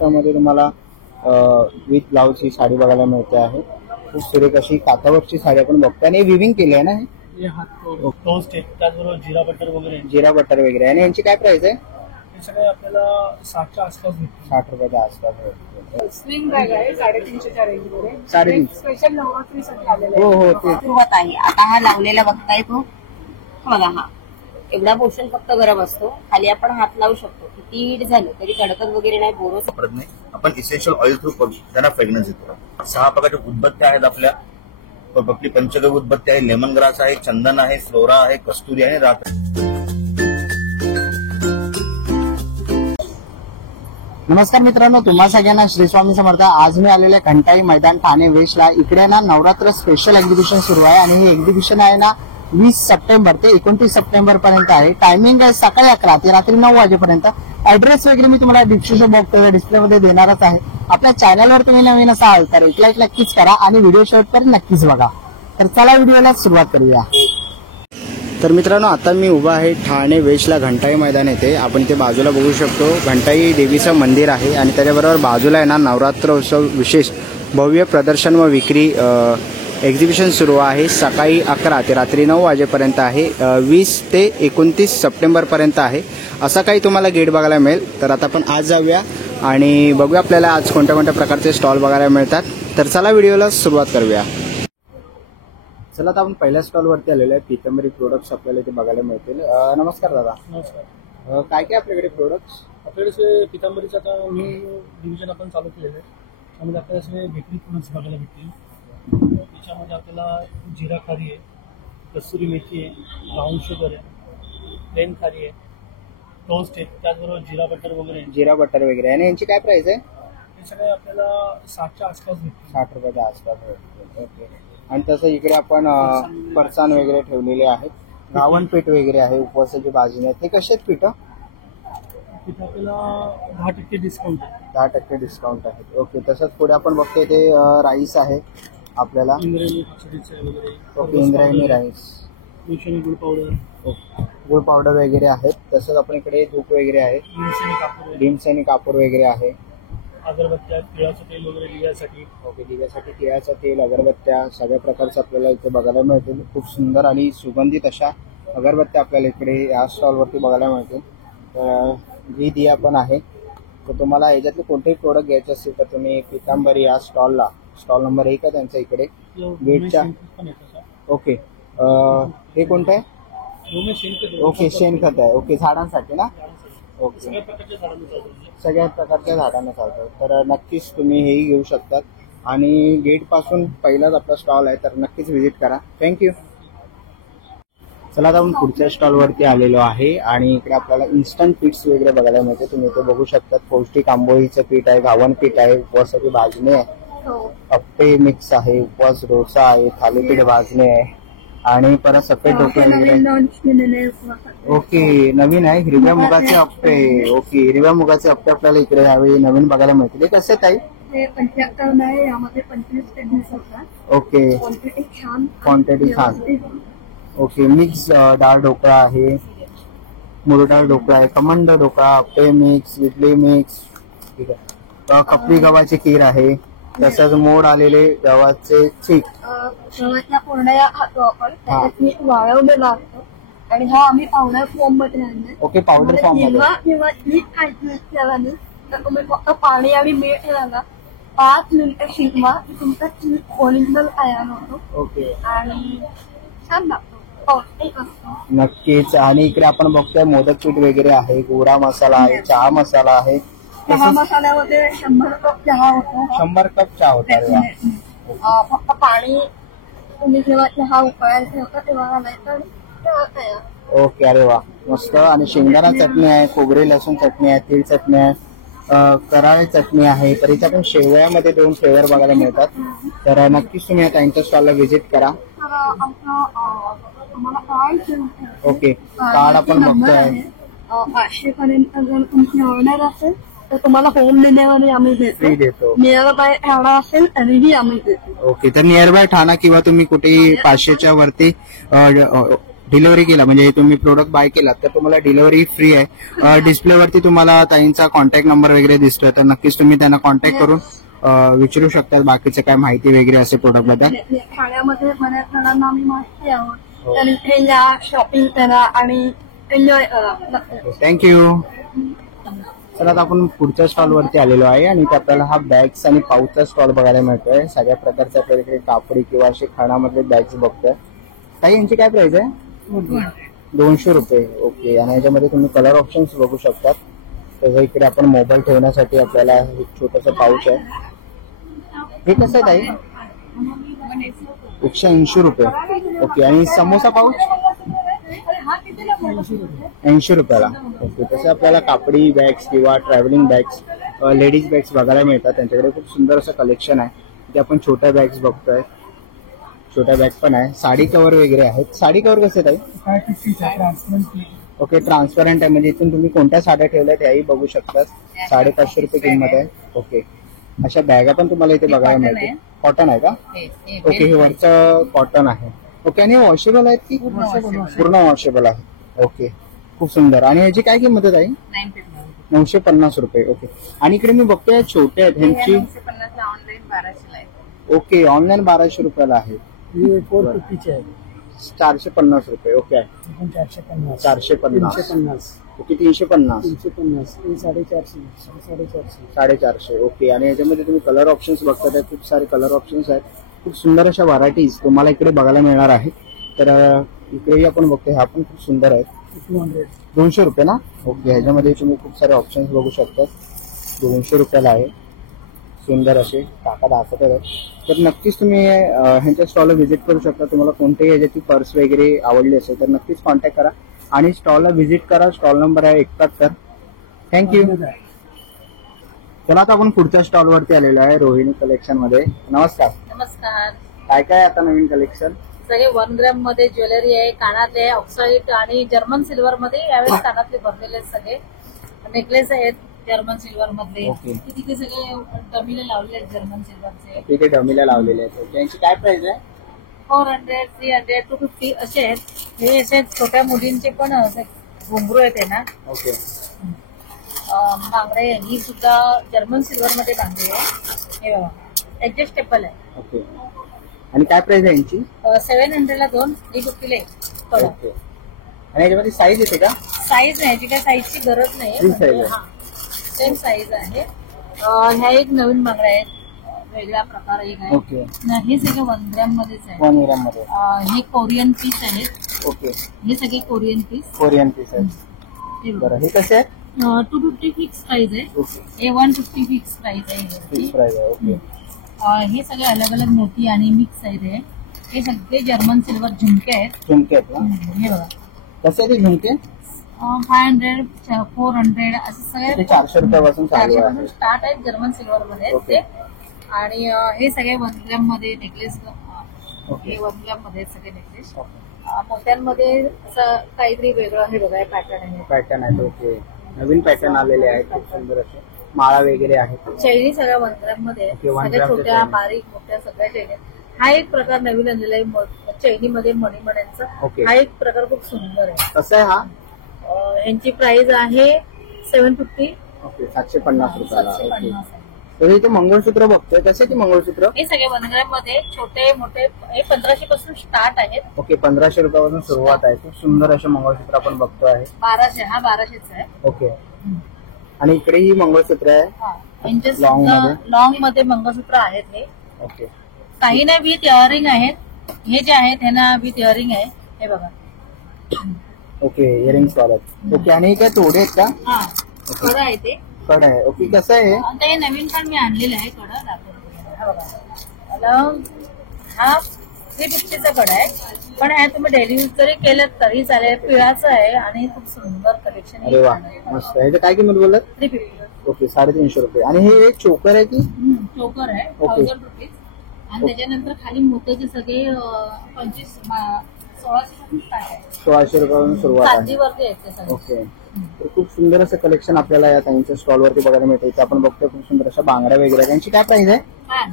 त्यामध्ये तुम्हाला with blouse ही साडी बघायला मिळते आहे. खूप सुरेख अशी काठावरची साडी आपण बघतो आणि विविंग केली आहे ना. हे टोस्ट आहे, त्याचबरोबर जिरा बटर वगैरे. जिरा बटर वगैरे. आणि यांची काय प्राइस आहे? हे सगळे आपल्याला 60च्या आसपास भेटतील. 60 रुपयाच्या आसपास भेटतील. स्विंग बॅग आहे 350च्या रेंजमध्ये. 350 स्पेशल नवरात्रीसाठी आलेलं हो हो ते सुरुवात आहे. आता हा लावलेला बघताय तो बघा, हा एवढा पोर्शन फक्त गरम असतो. खाली आपण हात लावू शकतो. किती हीट झालं तरी कडकत वगैरे नाही, बोरोस वापरत नाही. आपण इसेन्शियल ऑइल थ्रू करू, त्यांना फ्रेग्रन्स येतो. 6 प्रकारच्या उदबत्त्या आहेत आपल्या. आपली पंचगव्य उदबत्ती आहे, लेमन ग्रास आहे, चंदन आहे, फ्लोरा आहे, कस्तुरी आहे, रात. नमस्कार मित्रांनो, तुम्हा सगळ्यांना श्री स्वामी समर्थ. आज मी आलेले घंटाई मैदान ठाणे वेस्टला. इकडे ना नवरात्र स्पेशल एक्झिबिशन सुरू आहे आणि ही एक्झिबिशन आहे ना 20 सप्टेंबर ते 29 सप्टेंबर पर्यंत आहे. टायमिंग आहे सकाळी 11 ते रात्री 9 वाजेपर्यंत. ऍड्रेस वगैरे मी तुम्हाला डिस्क्रिप्शन बॉक्सच्या डिस्प्लेमध्ये देणारच आहे. आपल्या चॅनलवर तुम्ही नवीन असाल तर एक लाईक नक्कीच करा आणि व्हिडिओ शेवटपर्यंत नक्कीच बघा. तर चला व्हिडिओला सुरुवात करूया. तर मित्रांनो, आता मी उभा आहे ठाणे वेस्टला घंटाई मैदान येथे. आपण इथे बाजूला बघू शकतो घंटाई देवीचं मंदिर आहे आणि त्याच्याबरोबर बाजूला आहे ना नवरात्र उत्सव विशेष भव्य प्रदर्शन व विक्री एक्झिबिशन सुरू आहे. सकाळी 11 ते रात्री 9 वाजेपर्यंत आहे. 20 ते 29 सप्टेंबर पर्यंत आहे. असं काही तुम्हाला गेट बघायला मिळेल. तर आता आपण आज जाऊया आणि बघूया आपल्याला आज कोणत्या कोणत्या प्रकारचे स्टॉल बघायला मिळतात. तर चला व्हिडिओला सुरुवात करूया. चला आता आपण पहिल्या स्टॉलवरती आलेलो आहे. पीतांबरी प्रोडक्ट्स आपल्याला इथे बघायला मिळतील. नमस्कार दादा. नमस्कार. काय काय आपल्याकडे प्रोडक्ट्स? आपल्याकडे पितांबरीचं आता न्यू डिव्हिजन आपण चालू केलेलं आहे. त्यामध्ये आपल्याला सगळे बेकरी प्रोडक्ट्स बघायला भेटतील. त्याच्यामध्ये आपल्याला जिरा खारी आहे, कस्तुरी मेथी आहे, ब्राऊन शुगर आहे, प्लेन खारी आहे, टोस्ट आहे, त्याचबरोबर जिरा बटर वगैरे. जिरा बटर वगैरे. आणि यांची काय प्राइस आहे? हे सगळे आपल्याला 60च्या आसपास भेटतील. 60 रुपयाच्या आसपास भेटतील. ओके. आणि तसं इकडे आपण फरसाण वगैरे ठेवलेले आहेत. गावण पीठ वगैरे आहे, उपवासाची भाजी आहे. ते कसे आहेत पीठ? तिथे आपल्याला 10% डिस्काउंट आहे. 10% डिस्काउंट आहे. ओके. तसंच पुढे आपण बघतोय ते राईस आहे आपल्याला. इंद्रायणी खिचडीचं वगैरे. ओके. इंद्रायणी राईस. मिशन गुळ पावडर. गुळ पावडर वगैरे आहेत. तसंच आपण इकडे धूप वगैरे आहे, भीमसेनी कापूर वगैरे आहे. अगरबत्त्या, तिळाचं तेल वगैरे दिव्यासाठी. ओके. दिव्यासाठी तिळाचं तेल, अगरबत्त्या सगळ्या प्रकारचं आपल्याला इथे बघायला मिळतील. खूप सुंदर आणि सुगंधित अशा अगरबत्त्या आपल्याला इकडे या स्टॉलवरती बघायला मिळतील. तर ही दिया पण आहे. तर तुम्हाला याच्यातले कोणतेही प्रोडक्ट घ्यायचे असतील तर तुम्ही पितांबरी या स्टॉलला, स्टॉल नंबर 1 आहे त्यांचा इकडे गेटच्या. ओके. हे कोणतं आहे? ओके. शेणखत आहे. ओके. झाडांसाठी ना. ओके. सगळ्या प्रकारच्या झाडांना चालतात. तर नक्कीच तुम्ही हेही घेऊ शकतात आणि गेट पासून पहिलाच आपला स्टॉल आहे, तर नक्कीच व्हिजिट करा. थँक्यू. चला आता आपण पुढच्या स्टॉलवरती आलेलो आहे आणि इकडे आपल्याला इन्स्टंट पीठ्स वगैरे बघायला मिळते. तुम्ही इथे बघू शकता पौष्टिक आंबोळीचं पीठ आहे, गावण पीठ आहे, उपवासाची भाजणी आहे, अप्पे मिक्स आहे, उपवास डोसा आहे, थालीपीठ भाजणी आहे आणि परत सफेद डोके वगैरे. ओके. नवीन आहे हिरव्या मुगाचे अप्पे. ओके. हिरव्या मुगाचे अप्पे आपल्याला इकडे यावेळी नवीन बघायला मिळतील. हे कसे ताई? 75 आहे. यामध्ये 25 होतात. ओके. क्वांटिटी छान. ओके. मिक्स डाळ ढोकळा आहे, मूग डाळ ढोकळा आहे, खमंड ढोकळा, अप्पे मिक्स, इडली मिक्स. ठीक आहे. खपली गव्हाची खीर आहे. तसंच मोड आलेले गव्हाचे चीक. गव्हाच्या कोरड्या खातो आपण. त्याच्यात वाळवलेला असतो आणि हा आम्ही पावडर फॉर्म मध्ये आणलाय. ओके. पावडर फॉर्म मध्ये. किंवा मीठ खायची असल्याने तर तुम्ही फक्त पाणी आणि मीठ घाला, 5 मिनिटं शिजवा, तुमचा चीक ओरिजिनल तयार होतो. ओके. आणि छान लागतो, पौष्टिक असतो. नक्कीच. आणि इकडे आपण बघतोय मोदक पीठ वगैरे आहे, गोडा मसाला आहे, चहा मसाला आहे. चहा मसाल्यामध्ये 100 कप चहा होतो. 100 कप चहा होता. फक्त पाणी तुम्ही जेव्हा चहा उकळायला ठेवता तेव्हा घालायचं. ओके. अरे वा, मस्त. आणि शेंगदाणा चटणी आहे, खोबरे लसूण चटणी आहे, तीळ चटणी आहे, कराळे चटणी आहे. तर इथे आपण शेवयामध्ये 2 फ्लेवर बघायला मिळतात. तर नक्कीच तुम्ही आता यांच्या स्टॉलला व्हिजिट करा. ओके. कार्ड आपण बघतोय. 500 पर्यंत जर तुमची ऑर्डर असेल तर तुम्हाला होम डिलिव्हरी आम्ही देतो. नियर बाय ठाणा असेल तरीही आम्ही देतो. ओके. तर नियर बाय ठाणा किंवा तुम्ही कुठेही 500च्या वरती डिलिव्हरी केला म्हणजे तुम्ही प्रोडक्ट बाय केला तर तुम्हाला डिलिव्हरी फ्री आहे. डिस्प्लेवरती तुम्हाला ताईंचा कॉन्टॅक्ट नंबर वगैरे दिसतोय तर नक्कीच तुम्ही त्यांना कॉन्टॅक्ट करून विचारू शकता बाकीचे काय माहिती वगैरे असे प्रोडक्ट बद्दल. ठाण्यामध्ये बऱ्याच जणांना आम्ही माहिती आहोत तर इथे या शॉपिंग करा आणि एन्जॉय करा. थँक्यू. चला आता आपण पुढच्या स्टॉल वरती आलेलो आहे आणि इथे आपल्याला हा बॅग्स आणि पाऊचचा स्टॉल बघायला मिळतोय. सगळ्या प्रकारच्या आपल्याला इकडे कापडी किंवा असे खाण्यामधले बॅग्स बघतोय. ताई यांची काय प्राइस आहे? 200 रुपये. ओके. आणि याच्यामध्ये तुम्ही कलर ऑप्शन्स बघू शकतात. तसं इकडे आपण मोबाईल ठेवण्यासाठी आपल्याला एक छोटस पाऊच आहे. हे कसं आहे ताई? 180 रुपये. ओके. आणि समोसा पाऊच 80 रुपयाला. ओके. तसे आपल्याला कापडी बॅग्स किंवा ट्रॅव्हलिंग बॅग्स लेडीज बॅग्स बघायला मिळतात. त्यांच्याकडे खूप सुंदर असं कलेक्शन आहे. इथे आपण छोट्या बॅग्स बघतोय. छोट्या बॅग पण आहे. साडी कव्हर वगैरे आहेत. साडी कव्हर कसे ताई? ओके. ट्रान्सपरंट आहे म्हणजे इथून तुम्ही कोणत्या साड्या ठेवल्या त्याही बघू शकतात. 550 रुपये किंमत आहे. ओके. अशा बॅगा पण तुम्हाला इथे बघायला मिळते. कॉटन आहे का? ओके. हे वरचं कॉटन आहे. ओके. आणि वॉशेबल आहेत की पूर्ण वॉशेबल आहे? ओके. खूप सुंदर. आणि याची काय किंमत आहे ताई? 950 रुपये. ओके. आणि इकडे मी बघतोय छोटे आहेत ह्यांची. ऑनलाईन 1200 आहे. ओके. ऑनलाईन 1200 रुपयाला आहे. 450 आहे. 450 रुपये. ओके. 450 450. ओके. 350. 450. ओके. आणि याच्यामध्ये तुम्ही कलर ऑप्शन्स बघताय. खूप सारे कलर ऑप्शन्स आहेत. खूप सुंदर अशा व्हरायटीज तुम्हाला इकडे बघायला मिळणार आहे. तर इकडेही आपण बघतोय. हा पण खूप सुंदर आहे. 200 रुपये ना? ओके. ह्याच्यामध्ये तुम्ही खूप सारे ऑप्शन्स बघू शकता. 200 रुपयाला आहे. सुंदर असे काका दाखवत आहेत. तर नक्कीच तुम्ही ह्यांच्या स्टॉलला व्हिजिट करू शकता. तुम्हाला कोणत्याही ह्याच्याची पर्स वगैरे आवडली असेल तर नक्कीच कॉन्टॅक्ट करा आणि स्टॉलला व्हिजिट करा. स्टॉल नंबर आहे 71. थँक्यू. चला आता आपण पुढच्या स्टॉल वरती आलेलो आहे रोहिणी कलेक्शन मध्ये. नमस्कार. नमस्कार. काय काय आता नवीन कलेक्शन? सगळे 1 ग्रॅम मध्ये ज्वेलरी आहे, कानातले आहे, ऑक्साईड आणि जर्मन सिल्वर मध्ये यावेळेस कानातले भरलेले आहेत. सगळे नेकलेस आहेत जर्मन सिल्वर मधले. ओके. तिथे सगळे डमीला लावलेले आहेत जर्मन सिल्वरचे. तिथे डमीला लावलेले आहेत. त्यांची काय प्राइस आहे? 400, 300, 250 असे आहेत. हे असे छोट्या मुलींचे पण असे घुंगरू आहेत ना. ओके. बांगडे ही सुद्धा जर्मन सिल्वर मध्ये बांगडे आहे. हे बघा ऍडजस्टेबल आहे. ओके. आणि काय प्राइस आहे यांची? 700 ला 2, 350 ला 1. ओके. आणि याच्यामध्ये साईज येते का? साईज नाही, याची काय साईजची गरज Free size आहे. नाही. सेम साईज आहे. ह्या एक नवीन बांगड्या आहेत, वेगळा प्रकार एक आहे. ओके. हे सगळे 1 ग्रॅम मध्येच आहे. 1 ग्रॅम मध्ये. हे कोरियन पीस आहेत. ओके. हे सगळे कोरियन पीस. कोरियन पीस आहे. हे बघा. बरं. हे कसे आहेत? 250 फिक्स प्राइस आहे. ओके. हे 150 फिक्स प्राइस फिक्स आहे. प्राइस आहे. ओके. हे सगळे अलग अलग मोती आणि मिक्स आहेत. हे सगळे जर्मन सिल्वर झुमके आहेत. झुमके आहेत ना? हे बघा कसे आहेत हे झुमके? 500, 400 असं ते सगळे 400 रुपयापासून चालू 400 आहे. पासून स्टार्ट आहेत जर्मन सिल्वर मध्ये ओके. ते. आणि हे सगळे 1 ग्रॅम मध्ये नेकलेस. ओके. हे 1 ग्रॅम मध्ये सगळे नेकलेस. मोत्यांमध्ये असं काहीतरी वेगळं हे बघा पॅटर्न आहे. पॅटर्न आहेत. ओके. नवीन पॅटर्न आलेले आहेत. खूप सुंदर असे माळा वगैरे आहेत. चैनी सगळ्या 1 ग्रॅम मध्ये ओके, 1 सगळ्या ग्रॅमच्या छोट्या चैनी. बारीक मोठ्या सगळ्या चैनी. हा एक प्रकार नवीन आणलेला आहे चैनी मध्ये मणीमण्यांचा. ओके. हा एक प्रकार खूप सुंदर आहे. कसं आहे हा? यांची प्राइस आहे 750. ओके. 750 रुपयाला. ओके. 750 आहे. तर इथे मंगळसूत्र बघतोय. कसे ते मंगळसूत्र? हे सगळे 1 ग्रॅम मध्ये छोटे मोठे हे 1500 पासून स्टार्ट आहेत. ओके. 1500 रुपयापासून सुरुवात आहे. खूप सुंदर असे मंगळसूत्र आपण बघतो आहे. 1200. हा 1200चा आहे. ओके. आणि इकडेही मंगळसूत्र आहे. यांचे Long सुद्धा मध्ये? लॉंग मध्ये मंगळसूत्र आहेत. हे ओके. काही ना विथ इयरिंग आहेत. हे जे आहेत ह्यांना विथ इयरिंग आहे. हे बघा. ओके. इयरिंग्स वाले. ओके. आणि हे काय तोडे आहेत का? हा कडं आहे ते. कड आहे. ओके. कसं आहे? आता हे नवीन पण मी आणलेलं आहे कडं दाखवतो. हा बघा. मला हा 350चा कडा आहे. पण हे तुम्ही डेली यूज जरी केलं तरी चालेल. पिळाचं आहे आणि खूप सुंदर कलेक्शन अरे वा. मस्त. याचं काय किंमत बोलत? 350. ओके. 350 रुपये. आणि हे एक चोकर आहे की? चोकर आहे ओके. 1000 रुपीज. आणि त्याच्यानंतर खाली मोत्याचे सगळे 1600 पासून स्टार्ट आहे. 1600 रुपयापासून सुरुवात आहे. चांदीवरती आहेत ते सगळे. ओके. तर खूप सुंदर असं कलेक्शन आपल्याला या त्यांच्या स्टॉलवरती बघायला मिळतं. इथे आपण बघतोय खूप सुंदर अशा बांगड्या वगैरे. त्यांची काय प्राइस आहे? हा.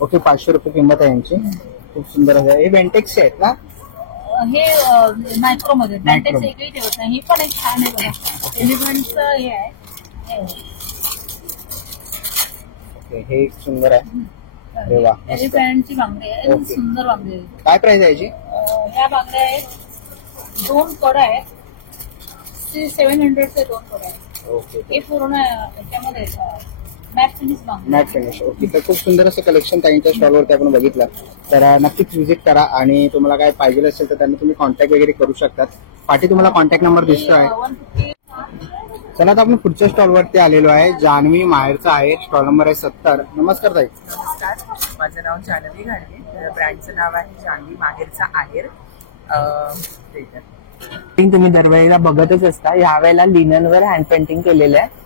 ओके. 500 रुपये किंमत आहे यांची. खूप सुंदर आहे. हे बेंटेक्सचे आहेत ना? हे मायक्रो मध्ये बँटेक्स Micro. एकही ठेवत नाही. ही पण एक छान आहे बघा, एलिफंटचं हे आहे. हे ओके, हे एक सुंदर आहे. अरे वा, मस्त. एलिफंटची बांगडी आहे, एकदम ओके. सुंदर बांगडी आहे. काय प्राइस आहे याची? ह्या बांगड्या आहेत, 2 कडा आहेत, 700चे 2 कडा आहेत. ओके, हे पूर्ण याच्यामध्ये मॅट फिनिश बांगडी. Matte finish. ओके, तर खूप सुंदर असं कलेक्शन त्यांच्या स्टॉलवरती आपण बघितलं. तर नक्कीच व्हिजिट करा आणि तुम्हाला काय पाहिजे असेल तर त्यांना तुम्ही कॉन्टॅक्ट वगैरे करू शकतात. पाठी तुम्हाला कॉन्टॅक्ट नंबर दिसतोय. 150. चला आता आपण पुढच्या स्टॉलवरती आलेलो आहे. जान्हवी माहेरचा आहे, स्टॉल नंबर आहे 70. नमस्कार ताई. नमस्कार, माझं नाव जान्हवी घाडगे. ब्रँडचं नाव आहे जान्हवी माहेरचा आहेर. तुम्ही दरवेळेला बघतच असता. यावेळेला लिननवर हँड पेंटिंग केलेलं आहे.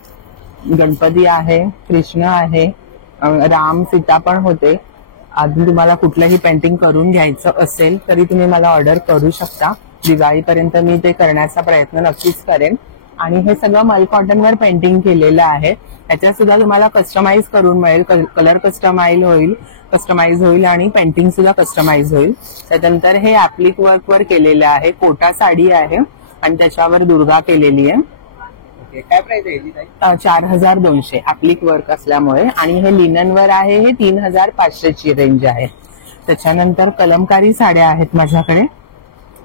गणपती आहे, कृष्ण आहे, राम सीता पण होते. अजून तुम्हाला कुठलंही पेंटिंग करून घ्यायचं असेल तरी तुम्ही मला ऑर्डर करू शकता. दिवाळीपर्यंत मी ते करण्याचा प्रयत्न नक्कीच करेन. आणि हे सगळं मल कॉटनवर पेंटिंग केलेलं आहे. त्याच्यात सुद्धा तुम्हाला कस्टमाइज करून मिळेल. कलर कस्टमाइज होईल आणि पेंटिंग सुद्धा कस्टमाइज होईल. त्यानंतर हे ऍप्लिक वर्कवर केलेलं आहे. कोटा साडी आहे आणि त्याच्यावर दुर्गा केलेली आहे. ओके, काय प्राइस आहे याची ताई? 4200 ऍप्लिक वर्क असल्यामुळे. आणि हे लिननवर आहे, हे 3500 ची रेंज आहे. त्याच्यानंतर कलमकारी साड्या आहेत माझ्याकडे,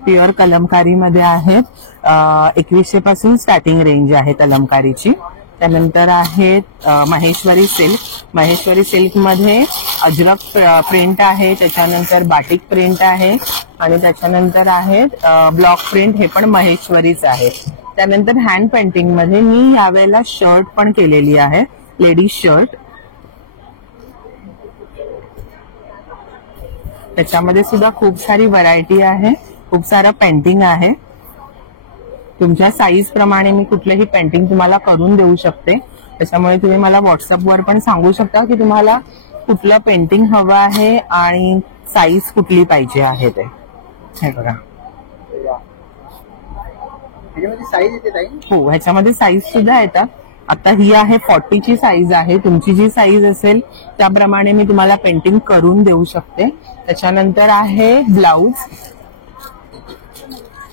प्युअर कलमकारीमध्ये आहेत. 2100 पासून स्टार्टिंग रेंज आहे कलमकारीची. त्यानंतर आहेत महेश्वरी सिल्क. महेश्वरी सिल्क मध्ये अजरक प्रिंट आहे, त्याच्यानंतर बाटिक प्रिंट आहे आणि त्याच्यानंतर आहेत ब्लॉक प्रिंट, हे पण महेश्वरीच आहे. त्यानंतर हँड पेंटिंग मध्ये मी यावेळेला शर्ट पण केलेली आहे, लेडीज शर्ट. त्याच्यामध्ये सुद्धा खूप सारी व्हरायटी आहे, खूप सारं पेंटिंग आहे. तुमच्या साईज प्रमाणे मी कुठलंही पेंटिंग तुम्हाला करून देऊ शकते. त्याच्यामुळे तुम्ही मला व्हॉट्सअपवर पण सांगू शकता की तुम्हाला कुठलं पेंटिंग हवं आहे आणि साईज कुठली पाहिजे आहे ते. हे बघा, ह्याच्यामध्ये साईज येते ताई? हो, ह्याच्यामध्ये साईज सुद्धा येतात. आता ही आहे 40 ची साईज आहे. तुमची जी साईज असेल त्याप्रमाणे मी तुम्हाला पेंटिंग करून देऊ शकते. त्याच्यानंतर आहे ब्लाऊज.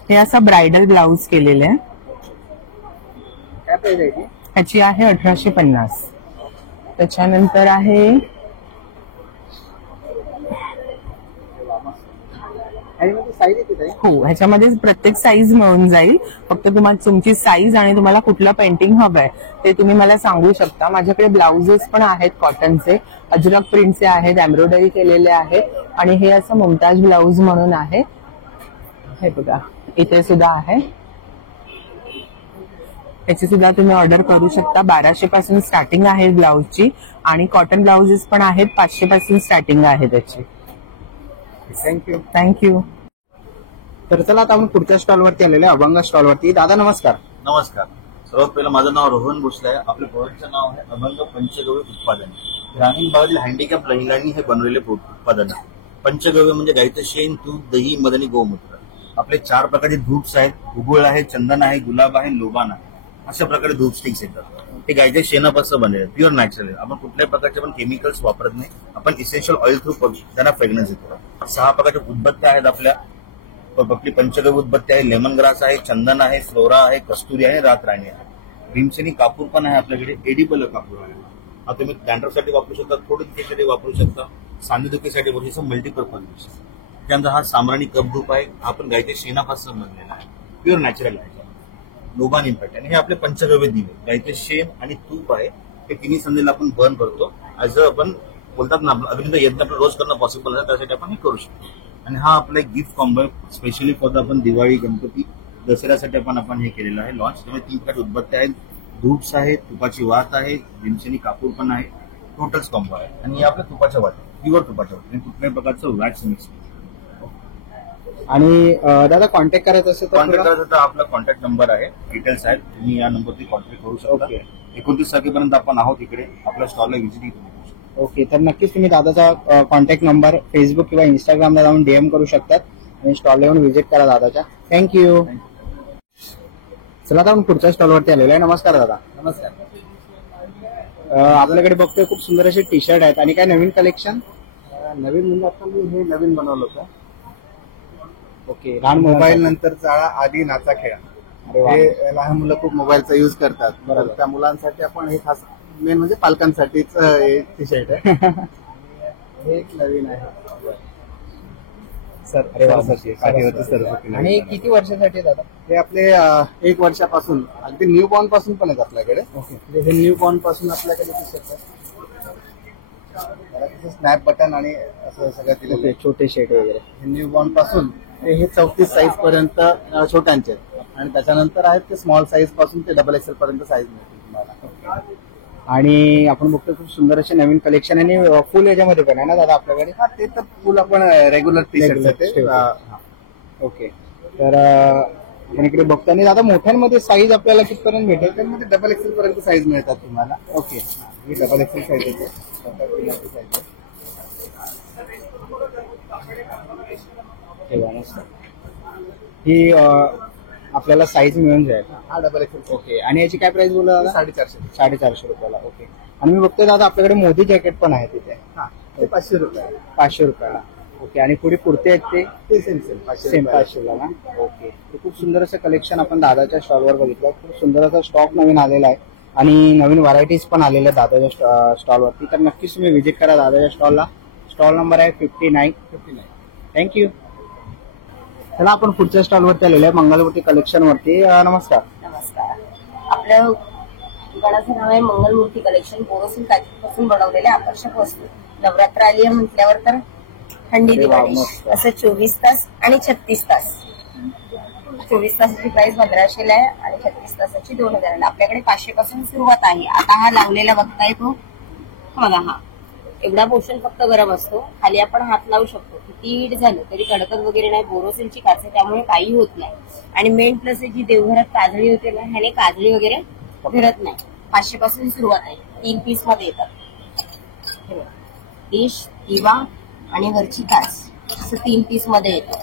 हे असं ब्रायडल ब्लाऊज केलेलं आहे. काय प्राइस आहे याची? ह्याची आहे 1850. त्याच्यानंतर आहे ह्याच्यामध्ये साईज येते ताई? हो, ह्याच्यामध्ये प्रत्येक साईज मिळून जाईल. फक्त तुम्हाला तुमची साईज आणि तुम्हाला कुठलं पेंटिंग हवंय ते तुम्ही मला सांगू शकता. माझ्याकडे ब्लाउजेस पण आहेत कॉटनचे, अजरक प्रिंटचे आहेत, एम्ब्रॉयडरी केलेले आहेत. आणि हे असं मुमताज ब्लाऊज म्हणून आहे. हे बघा, इथे सुद्धा आहे. याची सुद्धा तुम्ही ऑर्डर करू शकता. 1200 पासून स्टार्टिंग आहे ब्लाऊजची आणि कॉटन ब्लाउजेस पण आहेत, 500 पासून स्टार्टिंग आहे त्याची. थँक्यू. तर चला आता आपण पुढच्या स्टॉलवरती आलेलो आहे, अभंग स्टॉलवरती. दादा नमस्कार. नमस्कार. सर्वात पहिलं माझं नाव रोहन भोसले आहे. आपल्या प्रोडक्टचं नाव आहे अभंग पंचगव्य उत्पादन. ग्रामीण भागातील हँडिकॅप महिलांनी हे बनवलेले उत्पादन आहे. पंचगव्य म्हणजे गाईचं शेण, तूप, दही, मध आणि गोमूत्र. आपले 4 प्रकारचे धूप्स आहेत. गुगुळ आहे, चंदन आहे, गुलाब आहे, लोबान आहे. अशा प्रकारे धूप स्टिक्स येतात. ते गाईच्या शेणापासून बनलेले, प्युअर नॅचरल आहे. आपण कुठल्याही प्रकारचे पण केमिकल्स वापरत नाही. आपण इसेन्शियल ऑइल थ्रू त्यांना फ्रेग्रन्स येतो. 6 प्रकारच्या उदबत्त्या आहेत आपल्या. आपली पंचगव्य उदबत्ती आहे, लेमन ग्रास आहे, चंदन आहे, फ्लोरा आहे, कस्तुरी आहे, रातराणी आहे. भीमसेनी कापूर पण आहे आपल्याकडे, एडिबल कापूर आहे. हा तुम्ही डॅन्ड्रफसाठी वापरू शकता, थोडी दुखीसाठी वापरू शकता, सांधेदुखीसाठी वापरू शकता, मल्टीपर्पज यूज. त्यानंतर हा सामराणी कप धूप आहे. हा पण गाईच्या शेणापासून बनलेला आहे, प्युअर नॅचरल आहे. लोबान इम्पॅक्ट. आणि हे आपले पंचगव्य दिवे, गाईचे शेण आणि तूप आहे. हे तिन्ही संधीला आपण बर्न करतो. ऍज आपण बोलतात ना, अभिनंदन यज्ञ आपलं रोज करणं पॉसिबल आहे, त्यासाठी आपण हे करू शकतो. आणि हा आपला एक गिफ्ट कॉम्बो आहे, स्पेशली फॉर आपण दिवाळी, गणपती, दसऱ्यासाठी आपण हे केलेलं आहे लॉन्च. त्यामुळे 3 प्रकारचे उदबत्त्या आहेत, धूप्स आहेत, तुपाची वात आहे, भीमसेनी कापूर पण आहे. टोटल्स कॉम्बो आहे. आणि हे आपल्या तुपाच्या वात, प्युअर तुपाच्या वात, कुठल्याही प्रकारचं वॅक्स मिक्स. आणि दादा कॉन्टॅक्ट करायचं असेल तर आपला कॉन्टॅक्ट नंबर आहे, डिटेल्स आहेत, तुम्ही या नंबरवरती कॉन्टॅक्ट करू शकता. 29 तारखेपर्यंत आपण आहोत इकडे, आपल्या स्टॉलला व्हिजिट. ओके, तर नक्कीच तुम्ही दादाचा कॉन्टॅक्ट नंबर फेसबुक किंवा इंस्टाग्रामला जाऊन DM करू शकतात आणि स्टॉलला येऊन व्हिजिट करा दादाच्या. थँक्यू. चला आता आपण पुढच्या स्टॉलवरती आलेलो आहे. नमस्कार दादा. नमस्कार. आपल्याकडे बघतोय खूप सुंदर असे टी शर्ट आहेत. आणि काय नवीन कलेक्शन? नवीन म्हणजे आता मी हे नवीन बनवलं होतं. ओके, लहान मोबाईल नंतरचा आधी नाचा खेळा. अरे वा. हे लहान मुलं खूप मोबाईलचा युज करतात. बरोबर. तर त्या मुलांसाठी आपण हे खास मेन म्हणजे पालकांसाठीच टी शर्ट आहे. हे एक नवीन आहे. सर अरे वा. सरस्वती आणि किती वर्षासाठी आहेत आता? हे आपले 1 वर्षापासून अगदी न्यू बॉर्न पासून पण आहेत आपल्याकडे. ओके. हे न्यू बॉर्न पासून आपल्याकडे टी शर्ट आहे. स्नॅप बटन आणि असं सगळं दिलेलं ओके, आहे. छोटे शेट वगैरे. हे न्यू बॉर्न पासून ते हे 34 साईज पर्यंत छोट्यांचे आहेत. आणि त्याच्यानंतर आहेत ते स्मॉल साईज पासून ते XXL पर्यंत साईज मिळतील तुम्हाला. आणि आपण बघतो खूप सुंदर असे नवीन कलेक्शन आणि फुल याच्यामध्ये पण आहे ना दादा आपल्याकडे? हा, ते तर फुल आपण रेग्युलर टी शर्ट ते. ओके, तर आपण इकडे बघतो. आणि दादा मोठ्यांमध्ये साईज आपल्याला कितपर्यंत भेटेल? त्यामध्ये XXL पर्यंत साईज मिळतात तुम्हाला. ओके, ही XXL साईज येते. ही आपल्याला साईज मिळून जाईल. हा XXL. ओके, आणि याची काय प्राइस बोलला दादा? 450. 450 रुपयाला. ओके, आणि मी बघतोय दादा आपल्याकडे मोदी जॅकेट पण आहे तिथे. हा, ते 500 रुपये. 500 रुपयाला. ओके, आणि पुढे कुर्ते आहेत ते सेम सेम 500ला ना? ओके, ते खूप सुंदर असं कलेक्शन आपण दादाच्या स्टॉलवर बघितलं. खूप सुंदर असा स्टॉक नवीन आलेला आहे आणि नवीन व्हरायटीज पण आलेल्या आहेत दादाच्या स्टॉलवरती. तर नक्कीच तुम्ही व्हिजिट करा दादाच्या स्टॉलला. स्टॉल नंबर आहे 59. थँक्यू. चला आपण पुढच्या स्टॉलवरती आलेलो आहे मंगलमूर्ती कलेक्शन वरती. नमस्कार. नमस्कार. आपल्या दुकानाचं नाव आहे मंगलमूर्ती कलेक्शन. बोरोसिल पासून बनवलेले आकर्षक वस्तू. नवरात्र आली आहे म्हटल्यावर तर थंडी दिवाळी असं 24 तास आणि 36 तास. 24 तासाची प्राइस 1500 आहे आणि 36 तासाची 2000. आपल्याकडे 500 पासून सुरुवात आहे. आता हा लावलेला बघताय तो बघा, हा एवढा पोर्शन फक्त गरम असतो. खाली आपण हात लावू शकतो. किती हीट झालं तरी कडकत वगैरे नाही. बोरोसिलची काच आहे त्यामुळे काही होत नाही. आणि मेन प्लस जी देवघरात काजळी होते ना, ह्याने काजळी वगैरे फिरत नाही. 500 पासून सुरुवात आहे. 3 पीस मध्ये येतात. डिश, दिवा आणि वरची काच असं 3 पीस मध्ये येतं.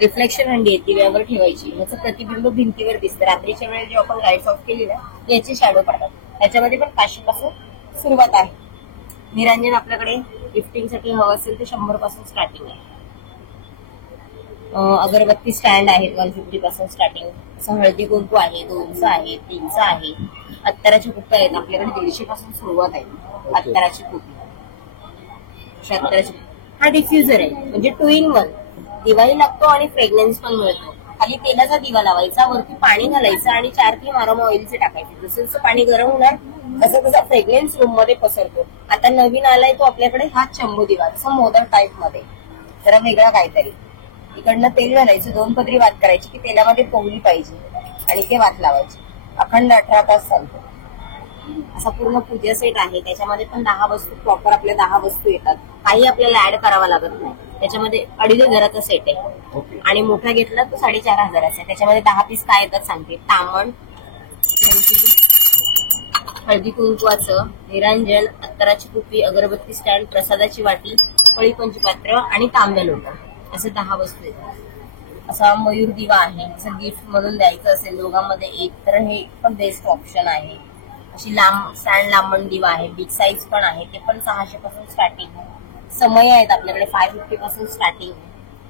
रिफ्लेक्शन हंडी आहे, दिव्यावर ठेवायची. याचं प्रतिबिंब भिंतीवर दिसतं. रात्रीच्या वेळेस जेव्हा आपण लाईट ऑफ केली ना, याचे शॅडो पडतात. त्याच्यामध्ये पण 500 पासून सुरुवात आहे. निरांजन आपल्याकडे गिफ्टिंगसाठी हवं असेल तर 100 पासून स्टार्टिंग आहे. अगरबत्ती स्टँड आहे 150 पासून स्टार्टिंग. असं हळदी कुंकू आहे 200 आहे 300 आहे. अत्तराची कुप्पी आहेत आपल्याकडे 150 पासून सुरुवात आहे. अत्तराची कुप्पी, हा डिफ्युजर आहे म्हणजे 2 in 1. दिवाळी लागतो आणि फ्रेग्रन्स पण मिळतो. खाली तेलाचा दिवा लावायचा, वरती पाणी घालायचं आणि 4 3 आरोमा ऑइलचे टाकायचे. जसं जसं पाणी गरम होणार तसं तसा फ्रेग्रन्स रूम मध्ये पसरतो. आता नवीन आलाय तो आपल्याकडे हा चंबू दिवा, जसं मोदक टाईप मध्ये, जरा वेगळा काहीतरी. इकडनं तेल घालायचं, 2 पदरी वात करायची की तेलामध्ये पोहली पाहिजे आणि ते वात लावायची. अखंड 18 तास चालतो. असा पूर्ण पूजा सेट आहे. त्याच्यामध्ये पण 10 वस्तू प्रॉपर आपल्या 10 वस्तू येतात. काही आपल्याला ऍड करावा लागत नाही. त्याच्यामध्ये 2,500चा सेट आहे आणि मोठा घेतला तो 4,500चा आहे. त्याच्यामध्ये 10 पीस काय येतात सांगते. तामण, हळदी कुंकवाचं, निरांजन, अत्तराची कुपी, अगरबत्ती स्टँड, प्रसादाची वाटी, फळी पंचपात्र आणि तांब्या लोटा असे 10 वस्तू येतात. असा मयूर दिवा आहे. जसं गिफ्ट म्हणून द्यायचं असेल दोघांमध्ये एक तर हे पण बेस्ट ऑप्शन आहे. अशी लांब स्टँड लांबण दिवा आहे. बिग साईज पण आहे. ते पण 600 पासून स्टार्टिंग. समय आहेत आपल्याकडे 550 पासून स्टार्टिंग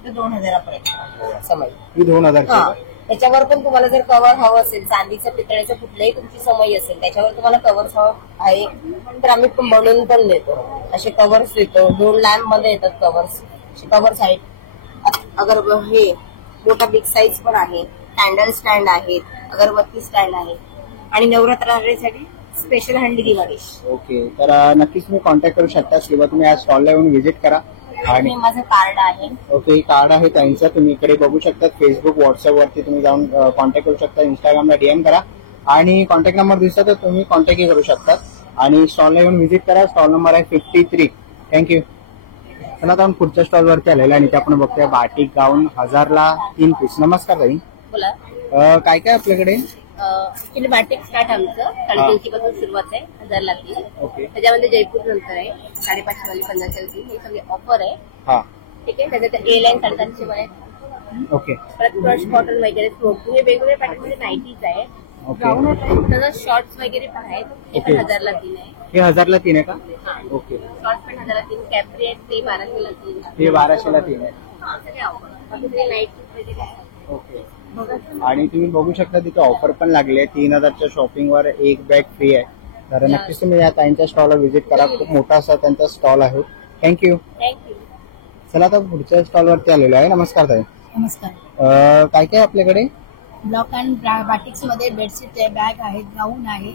ते 2000 पर्यंत समय. 2000. त्याच्यावर पण तुम्हाला जर कव्हर हवं असेल, चांदीचं पितळेचं कुठलंही तुमची समय असेल त्याच्यावर तुम्हाला कव्हर्स हवं आहे तर आम्ही बनवून पण देतो. असे कव्हर्स देतो. 2 लॅम्प मध्ये येतात कव्हर्स. कव्हर्स आहेत. अगर हे मोठा बिग साईज पण आहे. कॅन्डल स्टँड आहेत, अगरबत्ती स्टँड आहे आणि नवरात्रासाठी स्पेशल हंडी दिवा डिश. ओके, तर नक्कीच तुम्ही कॉन्टॅक्ट करू शकता किंवा तुम्ही आज स्टॉलला येऊन व्हिजिट करा. आणि माझं कार्ड आहे. ओके, कार्ड आहे त्यांचं, तुम्ही इकडे बघू शकता. फेसबुक, व्हॉट्सअप वरती तुम्ही जाऊन कॉन्टॅक्ट करू शकता. इंस्टाग्रामला DM करा आणि कॉन्टॅक्ट नंबर दिसला तर तुम्ही कॉन्टॅक्टही करू शकता. आणि स्टॉलला येऊन व्हिजिट करा. स्टॉल नंबर आहे 53. थँक्यू. चला आता आपण पुढच्या स्टॉलवरती आलेला आणि इथे आपण बघतोय बाटिक गाऊन 1000ला 3 पीस. नमस्कार ताई. बोला. काय काय आपल्याकडे? बाटिक स्टार्ट आमचं 350 पासून सुरुवात आहे. 1000ला 3. ओके, त्याच्यामध्ये जयपूर नंतर आहे 550 वाली 50 हे सगळे ऑफर आहे. हा, ठीक आहे. त्याच्यात ए लाईन 750 मध्ये. ओके, परत क्रश कॉटन वगैरे स्मोक हे वेगवेगळे पॅटर्न मध्ये 90s आहे. ओके. गाऊन आहे शॉर्ट्स वगैरे पण आहेत. हे पण 1000ला 3 आहे. हे 1000ला 3 आहे का? हा, ओके, शॉर्ट्स पण 1000ला 3. कॅप्री आहेत ते 1200ला 3. हे 1200ला 3 आहे. ओके. आणि तुम्ही बघू शकता तिथे ऑफर पण लागली आहे. 3000च्या शॉपिंगवर एक बॅग फ्री आहे. तर नक्कीच तुम्ही या ताईंच्या स्टॉलला व्हिजिट करा. खूप मोठा असा त्यांचा स्टॉल आहे. थँक्यू. चला आता पुढच्या स्टॉलवरती आलेलो आहे. नमस्कार ताई. नमस्कार. काय काय आपल्याकडे? ब्लॉक अँड बाटिक्स मध्ये बेडशीट आहे, बॅग आहेत, गाऊन आहे,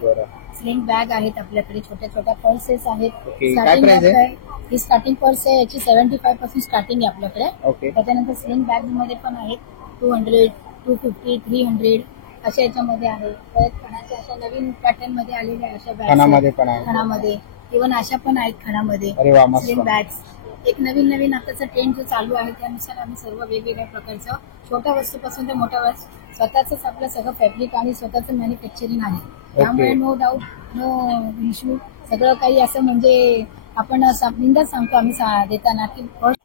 स्लिंग बॅग आहेत आपल्याकडे, छोट्या छोट्या पर्सेस आहेत. काय प्राइस आहे? ही स्टार्टिंग पर्स आहे, याची 75 पासून स्टार्टिंग आहे आपल्याकडे. ओके. त्याच्यानंतर स्लिंग बॅग मध्ये पण आहेत 200, 250, 300 अशा याच्यामध्ये आहे. परत खणाच्या अशा नवीन पॅटर्न मध्ये आलेल्या अशा बॅग खणामध्ये पण आहे. खणामध्ये इव्हन अशा पण आहेत खणामध्ये स्लिंग बॅग्स. एक नवीन आताचा ट्रेंड जो चालू आहे त्यानुसार आम्ही सर्व वेगवेगळ्या प्रकारचं छोट्या वस्तूपासून ते मोठ्या वस्तू स्वतःच आपलं सगळं फॅब्रिक आणि स्वतःचं मॅन्युफॅक्चरिंग आहे. त्यामुळे नो डाऊट नो इश्यू सगळं काही असं म्हणजे आपण बिनधास्त सांगतो आम्ही देताना की फर्स्ट.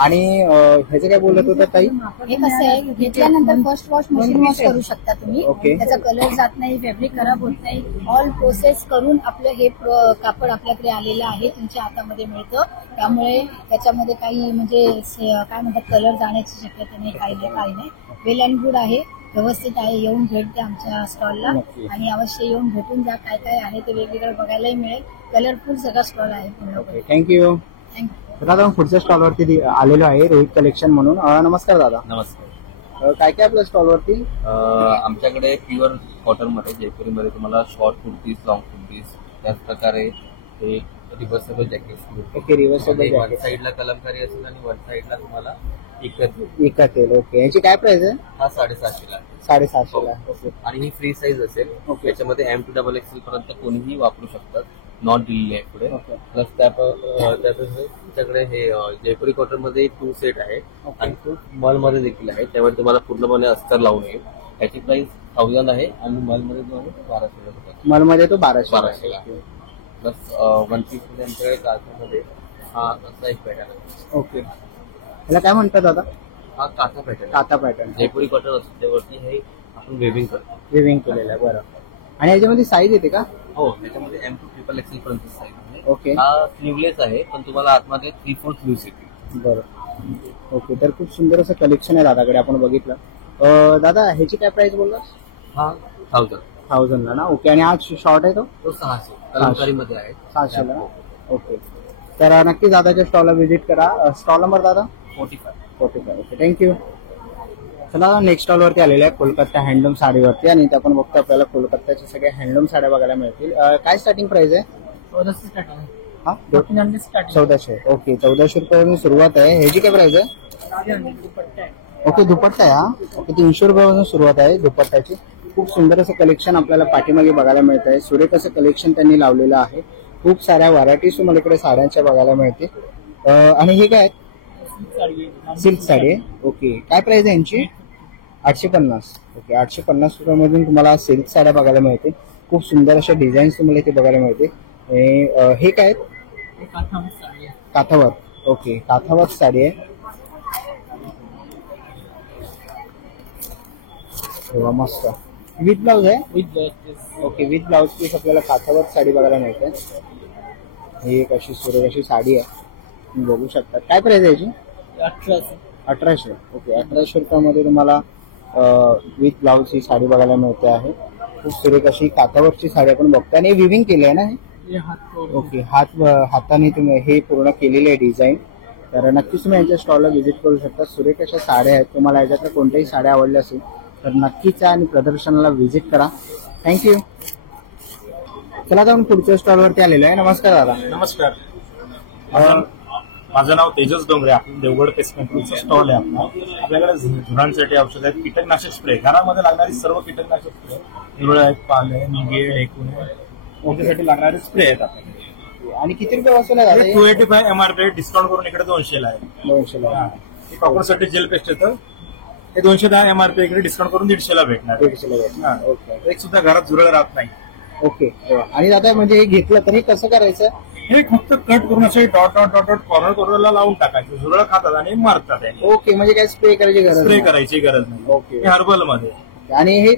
आणि ह्याचं काय बोलत होतं ताई? हे कसं आहे घेतल्यानंतर फर्स्ट वॉश मशीन वॉश करू शकता तुम्ही. त्याचा कलर जात नाही, फॅब्रिक खराब होत नाही. ऑल प्रोसेस करून आपलं हे कापड आपल्याकडे आलेलं आहे, तुमच्या हातामध्ये मिळतं. त्यामुळे त्याच्यामध्ये काही म्हणजे काय म्हणतात कलर जाण्याची शक्यता नाही, काही नाही. वेल अँड गुड आहे, व्यवस्थित आहे. येऊन भेट द्या आमच्या स्टॉलला आणि अवश्य येऊन भेटून जा. काय काय आहे ते वेगवेगळं बघायलाही मिळेल. कलरफुल सगळा स्टॉल आहे पूर्ण. थँक्यू. दादा पुढच्या स्टॉलवरती आलेलो आहे, रोहित कलेक्शन म्हणून. नमस्कार दादा. नमस्कार. काय काय आपल्या स्टॉलवरती? आमच्याकडे प्युअर कॉटन मध्ये जयपुरीमध्ये तुम्हाला शॉर्ट कुर्तीज, लॉंग कुर्तीज, त्याच प्रकारे हे reversible jacket. Okay. Reversible one साईडला कलमकारी असेल आणि वन साईडला तुम्हाला इकत येईल. ओके. याची काय प्राइस आहे? हा 750 ला. 750 ओके. आणि ही फ्री साईज असेल. त्याच्यामध्ये M2XXL पर्यंत कोणीही वापरू शकतात. नॉट दिलेली आहे पुढे. प्लस त्याच्याकडे हे जयपुरी कॉटन मध्ये 2 सेट आहे आणि तो मॉल मध्ये देखील आहे. त्यामुळे तुम्हाला पूर्णपणे अस्तर लावून येईल. याची प्राइस 1000 आहे आणि मॉल मध्ये जो आहे 1200 रुपये. मॉल मध्ये तो 1200 प्लस वन पीस मध्ये आमच्याकडे काठामध्ये हा असा एक पॅटर्न आहे. ओके. याला काय म्हणतात दादा? हा काथा पॅटर्न. काथा पॅटर्न जयपुरी कॉटन असतो त्यावरती हे आपण वेविंग करतो. वेविंग केलेलं आहे. बरं. आणि याच्यामध्ये साईज येते का? हो. त्याच्यामध्ये M2XXL पर्यंत साईज आहे. ओके. हा स्लीवलेस आहे पण तुम्हाला आतमध्ये 3/4 स्लीव्स येतील. बरं. ओके. तर खूप सुंदर असं कलेक्शन आहे दादाकडे, आपण बघितलं. दादा ह्याची काय प्राइस बोलला? हा 1000 ला ना. ओके. आणि आज शॉर्ट आहे तो 600 कलमकारीमध्ये आहे. 600 ला. ओके. तर नक्की दादाच्या स्टॉलला व्हिजिट करा. स्टॉल नंबर दादा 45. ओके. थँक्यू. चला नेक्स्ट स्टॉलवरती आलेले आहे कोलकाता हँडलूम साडीवरती. आणि इथे आपण बघतो आपल्याला कोलकाताच्या सगळ्या हँडलूम साड्या बघायला मिळतील. काय स्टार्टिंग प्राइस आहे? 1400 स्टार्टिंग आहे. हा 1400. ओके. 1400 रुपयापासून सुरुवात आहे. ह्याची काय प्राइस आहे? ओके. दुपट्टा आहे हा. ओके. 300 रुपयापासून सुरुवात आहे दुपट्ट्याची. खूप सुंदर असं कलेक्शन आपल्याला पाठीमागे बघायला मिळत आहे. सुरेख असं कलेक्शन त्यांनी लावलेलं आहे. खूप साऱ्या व्हरायटीज तुम्हाला इकडे साड्यांच्या बघायला मिळते. आणि हे काय सिल्क साडी आहे. ओके. काय प्राइस आहे यांची? 850. ओके. 850 रुपयामधून तुम्हाला सिल्क साड्या बघायला मिळते. खूप सुंदर अशा डिझाईन्स तुम्हाला इथे बघायला मिळते. हे काय? काथावर. ओके. काथावर साडी आहे. मस्त. विथ ब्लाउज आहे? ओके. विथ ब्लाउज पीस आपल्याला काथावर साडी बघायला मिळते. ही एक अशी सुरेख अशी साडी आहे, तुम्ही बघू शकता. काय प्राइस आहे याची? 1800. ओके. 1800 रुपयामध्ये तुम्हाला विथ ब्लाउज ही साडी बघायला मिळते आहे. खूप सुरेख अशी काथावरची साडी आपण बघतो. आणि विविंग केली आहे ना हे? ओके. हाताने तुम्ही हे पूर्ण केलेले आहे डिझाईन. तर नक्कीच तुम्ही यांच्या स्टॉलला व्हिजिट करू शकता. सुरेख अशा साड्या आहेत. तुम्हाला याच्यातल्या कोणत्याही साड्या आवडल्या असेल तर नक्कीच आणि प्रदर्शनाला व्हिजिट करा. थँक्यू. चला जाऊन पुढच्या स्टॉलवरती आलेलो आहे. नमस्कार दादा. नमस्कार. माझं नाव तेजस डोंगरे. आपण देवगड पेस्ट कंट्रोलचा स्टॉल आहे. आपल्याकडे झुरांसाठी औषध आहेत, कीटकनाशक स्प्रे, घरामध्ये लागणारी सर्व कीटकनाशक स्प्रे, हिरवळ आहेत, पाले, निगेड, एकूण मोठ्यासाठी लागणारे स्प्रे आहेत आपल्याकडे. आणि किती रुपये वसूल आहे? 285 MRP. डिस्काउंट करून इकडे 200 ला आहे. 200 ला. कॉपरसाठी जेल पेस्ट येतं, हे 210 MRP इकडे डिस्काउंट करून 150 ला भेटणार. 150 ला भेटणार. ओके. एक सुद्धा घरात झुरळ राहत नाही. ओके. आणि दादा म्हणजे हे घेतलं तरी कसं करायचं? हे फक्त कट करून असे dot dot dot dot corner कॉर्नरला लावून टाकायचं. झुरळ खातात आणि मारतात. ओके. म्हणजे काय स्प्रे करायची गरज? स्प्रे करायची गरज नाही. ओके. हर्बल मध्ये. आणि हे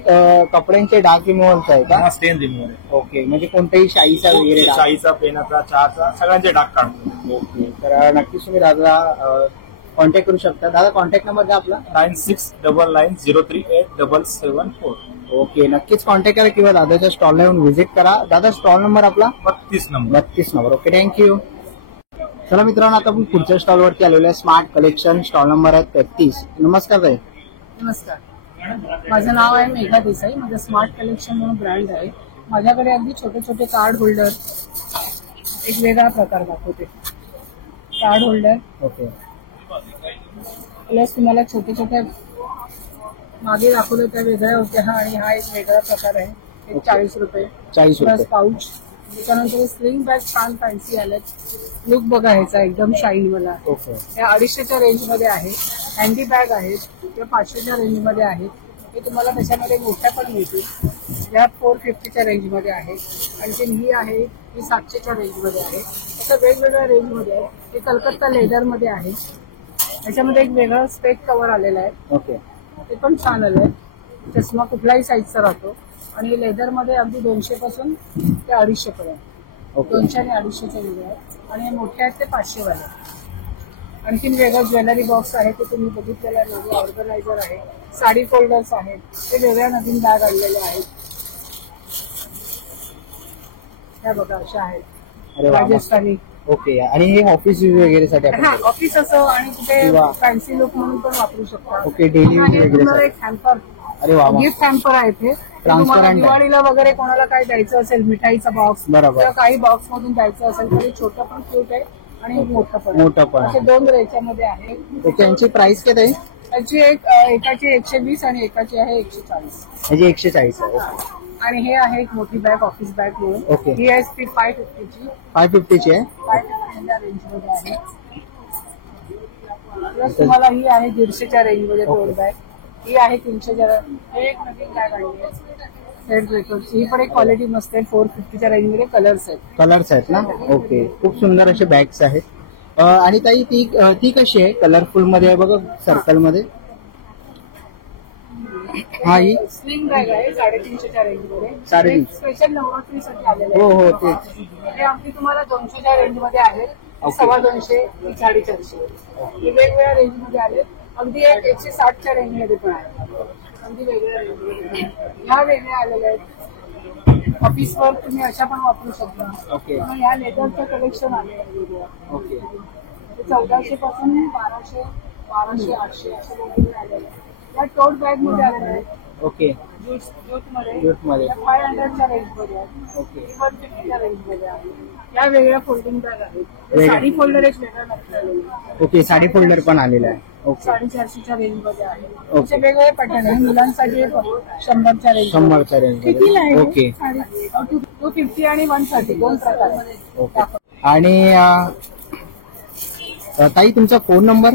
कपड्यांचे डाग रिमूव्हलचं आहे का? स्टेन रिमूव्हल. ओके. म्हणजे कोणत्याही शाईचा वगैरे? शाईचा, पेनाचा, चहाचा, सगळ्यांचे डाग काढतो. ओके. तर नक्कीच तुम्ही दादा कॉन्टॅक्ट करू शकता. दादा कॉन्टॅक्ट नंबर द्या आपला. 9699038774. ओके, नक्कीच कॉन्टॅक्ट करा किंवा दादाच्या स्टॉलला येऊन व्हिजिट करा. दादा स्टॉल नंबर आपला 32 नंबर. 32 नंबर. Okay, thank you. चला मित्रांनो, आता आपण पुढच्या स्टॉलवरती आलेलो आहे. स्मार्ट कलेक्शन, स्टॉल नंबर आहे 33. नमस्कार ताई. नमस्कार, माझं नाव आहे मेघा देसाई. माझं स्मार्ट कलेक्शन म्हणून ब्रँड आहे. माझ्याकडे अगदी छोटे छोटे कार्ड होल्डर, एक वेगळा प्रकार दाखवते. कार्ड होल्डर, ओके, प्लस तुम्हाला छोटे छोटे मागे दाखवलं त्या वेगळ्या होत्या हा, आणि हा एक वेगळा प्रकार आहे. एक 40 रुपये. 40 रुपये. Plus pouch. त्याच्यानंतर स्लिंग बॅग छान फॅन्सी आल्यात. लुक बघा ह्याचा एकदम शाईन वाला. ओके, या 250च्या रेंजमध्ये आहे. हँडी बॅग आहेत किंवा 500च्या रेंजमध्ये आहेत. हे तुम्हाला त्याच्यामध्ये मोठ्या पण मिळतील. या 450च्या रेंजमध्ये आहे. आणखी ही आहे ही 700च्या रेंजमध्ये आहे. असं वेगवेगळ्या रेंजमध्ये आहे. हे कलकत्ता लेदरमध्ये आहे. याच्यामध्ये एक वेगळं स्पेक कव्हर आलेलं आहे. ओके, ते पण छान आलं आहे. चष्मा कुठल्याही साईजचा राहतो. आणि लेदरमध्ये अगदी 200 पासून ते 250 पर्यंत. 200 आणि 250च्या वेगळे आहेत. आणि मोठे आहेत ते 500 वाले. आणखीन वेगळं ज्वेलरी बॉक्स आहे ते तुम्ही बघितलेलं आहे. वेगळं ऑर्गनायझर आहे. साडी फोल्डर्स आहेत. ते वेगळ्या नवीन बॅग आणलेल्या आहेत. त्या बघा अशा आहेत राजस्थानी. ओके, आणि हे ऑफिस यूज वगैरे साठी हा, ऑफिस असो आणि कुठे फॅन्सी लुक म्हणून पण वापरू शकता. ओके, डेली यूज वगैरे. एक हॅम्पर, अरे वा, गिफ्ट हॅम्पर आहे ते. ट्रान्सपरंट. दिवाळीला वगैरे कोणाला काय द्यायचं असेल, मिठाईचा बॉक्स किंवा काही बॉक्स मधून द्यायचं असेल तर छोटं पण क्यूट आहे आणि मोठं पण. असे 2 याच्यामध्ये आहे. त्यांची प्राइस काय आहे? त्याची एकाची 120 आणि एकाची आहे 140. म्हणजे 140 आहे. आणि हे आहे एक मोठी बॅग, ऑफिस बॅग म्हणून. ओके, ही आहे 550ची. 550ची आहे. 550च्या रेंजमध्ये आहे. प्लस तुम्हाला ही आहे 150च्या रेंजमध्ये टोट बॅग. ही आहे 300च्या. हे एक नवीन बॅग आणली आहे सेट ब्रेकरची. ही पण एक क्वालिटी मस्त आहे. 450च्या रेंजमध्ये कलर्स आहेत ना. ओके, खूप सुंदर असे बॅग्स आहेत. आणि ताई ती कशी आहे? कलरफुल मध्ये आहे बघा, सर्कल मध्ये. हा, ही स्लिंग बॅग आहे 350च्या रेंजमध्ये. 350. स्पेशल नवरात्रीसाठी आलेलं हो आहे. तेच. हे अगदी तुम्हाला 200च्या रेंजमध्ये आहेत. 250, 450. हे वेगवेगळ्या रेंजमध्ये आहेत. अगदी एक 160च्या रेंजमध्ये पण आहे. अगदी वेगळ्या रेंजमध्ये. ह्या वेगळ्या आलेल्या आहेत. ऑफिसवर तुम्ही अशा पण वापरू शकता. ओके, मग ह्या लेदरचं कलेक्शन आले. ओके, 1400 पासून 1200, 800 अशा वेगवेगळे आलेले आहेत. या टोट बॅग मध्ये आलेल्या आहेत. ओके, ज्यूटमध्ये 500च्या रेंजमध्ये आहे. ओके, 150च्या रेंजमध्ये आहे. या वेगळ्या फोल्डिंग बॅग आहेत. साडी फोल्डर एक वेगळा नसलेला. ओके, साडी फोल्डर पण आलेला आहे. ओके, 450च्या रेंजमध्ये आहे. असे वेगवेगळे पॅटर्न आहे. मुलांसाठी 100च्या रेंज. 100च्या रेंजमध्ये. ओके, 250 आणि 130 2 प्रकार आहेत. ओके. आणि ताई तुमचा फोन नंबर?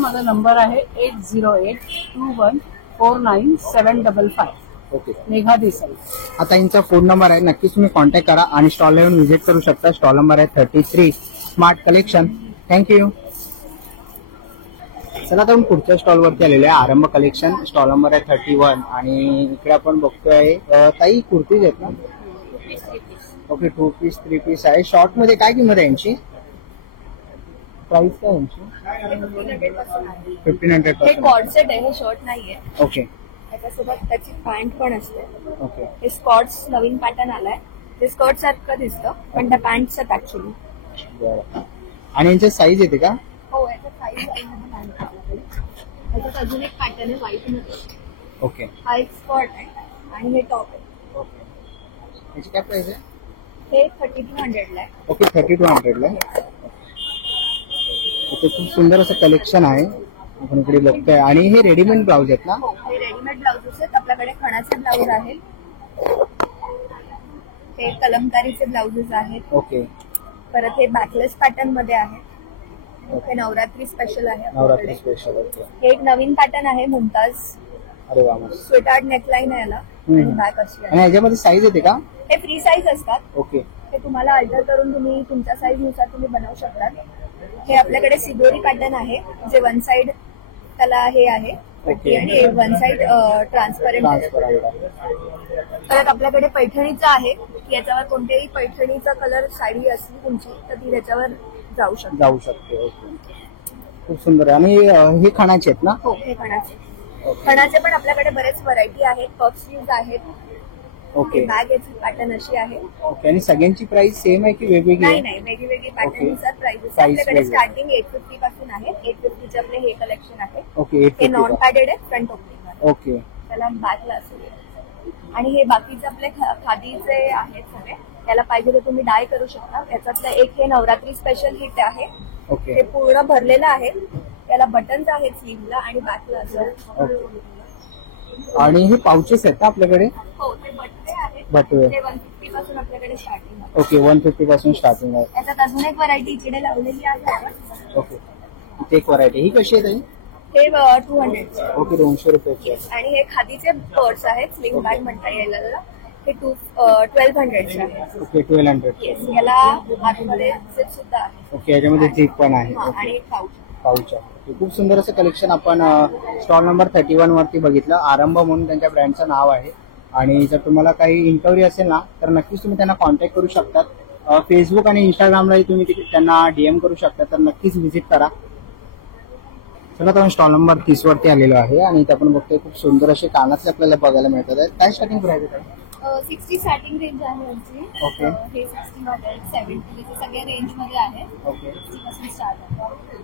माझा नंबर आहे 8082149755. ओके, मेघा देसाई. आता यांचा फोन नंबर आहे. नक्कीच तुम्ही कॉन्टॅक्ट करा आणि स्टॉलला येऊन व्हिजिट करू शकता. स्टॉल नंबर आहे 33 स्मार्ट कलेक्शन. थँक्यू. चला आता आपण पुढच्या स्टॉलवरती आलेलो आहे. आरंभ कलेक्शन. स्टॉल नंबर आहे 31. आणि इकडे आपण बघतोय ताई कुर्तीज आहेत ना. ओके, 2 पीस 3 पीस आहे. शॉर्ट मध्ये काय किंमत आहे यांची? प्राइस काय यांची? 1500. हे कॉर्ड सेट आहे, हे शर्ट नाहीये. ओके, त्याच्यासोबत त्याची पॅन्ट पण असते. ओके, हे स्कॉर्ट्स नवीन पॅटर्न आलाय. ते स्कर्ट सारखं दिसतं पण त्या पॅन्ट्स आहेत ऍक्च्युली. बरं. आणि यांची साईज येते का? हो, याचा साईज त्याच्यात अजून एक पॅटर्न आहे व्हाईट मध्ये. ओके, हा एक स्कर्ट आहे आणि हे टॉप आहे. ओके. याची काय प्राइस आहे? हे 3200 ला आहे. ओके, 3200 ला. ओके, खूप सुंदर असं कलेक्शन आहे आपण इकडे बघतोय. आणि हे रेडीमेड ब्लाउज आहेत ना? हे रेडीमेड ब्लाउजेस आहेत. आपल्याकडे खणाचे ब्लाउज आहेत. हे कलमकारीचे ब्लाउजेस आहेत. ओके, परत हे बॅकलेस पॅटर्न मध्ये आहे. हे नवरात्री स्पेशल आहे. नवरात्री स्पेशल. ओके, हे एक नवीन पॅटर्न आहे मुमताज. अरे वा, स्वेटार्ड नेकलाईन आहे याला आणि बॅक अशी आहे. आणि याच्यामध्ये साईज येते का? हे फ्री साईज असतात. ओके, हे तुम्हाला अल्टर करून तुम्ही तुमच्या साईज नुसार तुम्ही बनवू शकता. हे आपल्याकडे सिगोरी पॅटर्न आहे जे 1 साइड त्याला हे आहे पट्टी आणि 1 साइड ट्रान्सपरंट आहे. परत आपल्याकडे पैठणीचा आहे की याच्यावर कोणत्याही पैठणीचा कलर साडी असली तुमची तर ती त्याच्यावर जाऊ शकते. ओके. खूप सुंदर आहे. आणि हे खणाचे आहेत ना? हो, हे खणाचे. खणाचे पण आपल्याकडे बरेच व्हरायटी आहेत. पफ स्लीव्ज आहेत. ओके बॅग याची पॅटर्न अशी आहे. ओके. आणि सगळ्यांची प्राइस सेम आहे की वेगवेगळी आहे? नाही, वेगवेगळी पॅटर्न नुसार प्राइसेस. Price आपल्याकडे वेगळे. स्टार्टिंग 850 पासून आहे. 850 चे आपले हे कलेक्शन आहे. ओके. हे 850 नॉन पॅडेड आहे, फ्रंट ओपनिंग. ओके. त्याला बॅकला असेल. आणि हे बाकीचे आपले खादीचे आहेत सगळे. त्याला पाहिजे तर तुम्ही डाय करू शकता. याच्यातलं एक हे नवरात्री स्पेशल हिट आहे. ओके. हे पूर्ण भरलेलं आहे. त्याला बटन्स आहेत स्लीव्हला आणि बॅकला असं. आणि हे पाउचेस आहेत का आपल्याकडे? हो, ते बटवे आहेत. बटवे. ते 150 पासून आपल्याकडे स्टार्टिंग आहे. ओके. 150 पासून स्टार्टिंग आहे. याच्यात अजून एक व्हरायटी इकडे लावलेली आहे. ओके. इथे एक व्हरायटी. ही कशी आहे ताई? हे 200. ओके. 200 रुपयाची. आणि हे खादीचे पर्स आहेत. स्लिंग बॅग म्हणता येईल त्याला. हे 1200 आहे. ओके. 1200. येस. याला आतमध्ये झिप सुद्धा आहे. ओके. याच्यामध्ये जीप पण आहे. आणि एक पाऊच. पाऊच आहे. खूप सुंदर असं कलेक्शन आपण स्टॉल नंबर 31 वरती बघितलं. आरंभ म्हणून त्यांच्या ब्रँडचं नाव आहे. आणि जर तुम्हाला काही इन्क्वायरी असेल ना तर नक्कीच तुम्ही त्यांना कॉन्टॅक्ट करू शकतात. फेसबुक आणि इंस्टाग्रामलाही तुम्ही त्यांना DM करू शकता. तर नक्कीच व्हिजिट करा. चला आता आपण स्टॉल नंबर 30 वरती आलेलो आहे आणि इथे आपण बघतोय खूप सुंदर असे कानातले आपल्याला बघायला मिळतात. काय स्टार्टिंग प्राइस आहे? 60 स्टार्टिंग रेंज आहे यांची. ओके. हे 60 मध्ये 70 ते सगळ्या रेंज मध्ये आहे. ओके. 60 पासून स्टार्ट आहे.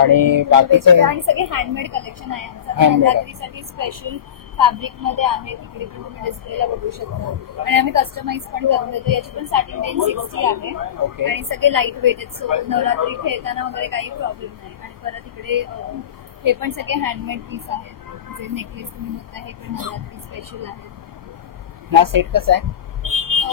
आणि बाकीचे आणि सगळे हँडमेड कलेक्शन आहे आमचं. Handmade. नवरात्रीसाठी स्पेशल फॅब्रिक मध्ये आहे. तिकडे पण तुम्ही डिस्प्लेला बघू शकता. आणि आम्ही कस्टमाइज पण करून देतो. याची पण स्टार्टिंग रेंज 60 आहे. ओके. आणि सगळे लाईट वेट आहेत. सो नवरात्री खेळताना वगैरे काही प्रॉब्लेम नाही. आणि परत इकडे हे पण सगळे हँडमेड पीस आहेत. जे नेकलेस तुम्ही बघता हे पण नवरात्री स्पेशल आहे. हा सेट कसा आहे?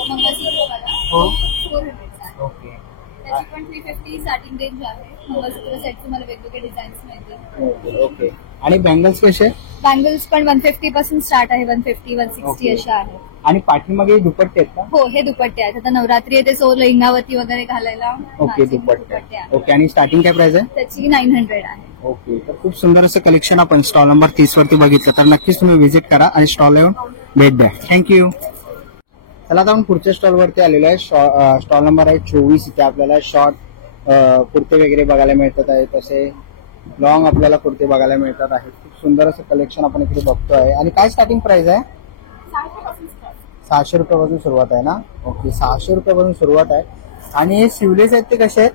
मंगळसूत्रवाला हो. 400 आहे. ओके. त्याची पण 350 स्टार्टिंग रेंज आहे. मंगळसूत्र सेट तुम्हाला वेगवेगळे डिझाईन्स मिळतील. ओके. आणि बँगल्स कसे? बँगल्स पण 150 पासून स्टार्ट आहे. 150, 160 ओके. अशा आहे. आणि पाठीमागे दुपट्टे आहेत का? हो, हे दुपट्टे आहेत. आता नवरात्री येते सो लेहंगावरती वगैरे घालायला ओके. matching दुपट्टे आहे. ओके. आणि स्टार्टिंग काय प्राइस आहे? त्याची 900 आहे. ओके. तर खूप सुंदर असं कलेक्शन आपण स्टॉल नंबर 30 वरती बघितलं. तर नक्कीच तुम्ही व्हिजिट करा आणि स्टॉल येऊन भेट द्या. थँक्यू. चला आता आपण पुढच्या स्टॉल वरती आलेलो आहे. स्टॉल नंबर आहे 24. इथे आपल्याला शॉर्ट कुर्ते वगैरे बघायला मिळतात आहे. तसे लॉंग आपल्याला कुर्ते बघायला मिळतात आहेत. खूप सुंदर असं कलेक्शन आपण इकडे बघतो आहे. आणि काय स्टार्टिंग प्राइस आहे? 600 रुपयापासून सुरुवात आहे ना? ओके. 600 रुपयापासून सुरुवात आहे. आणि हे स्लीवलेस आहेत ते कसे आहेत?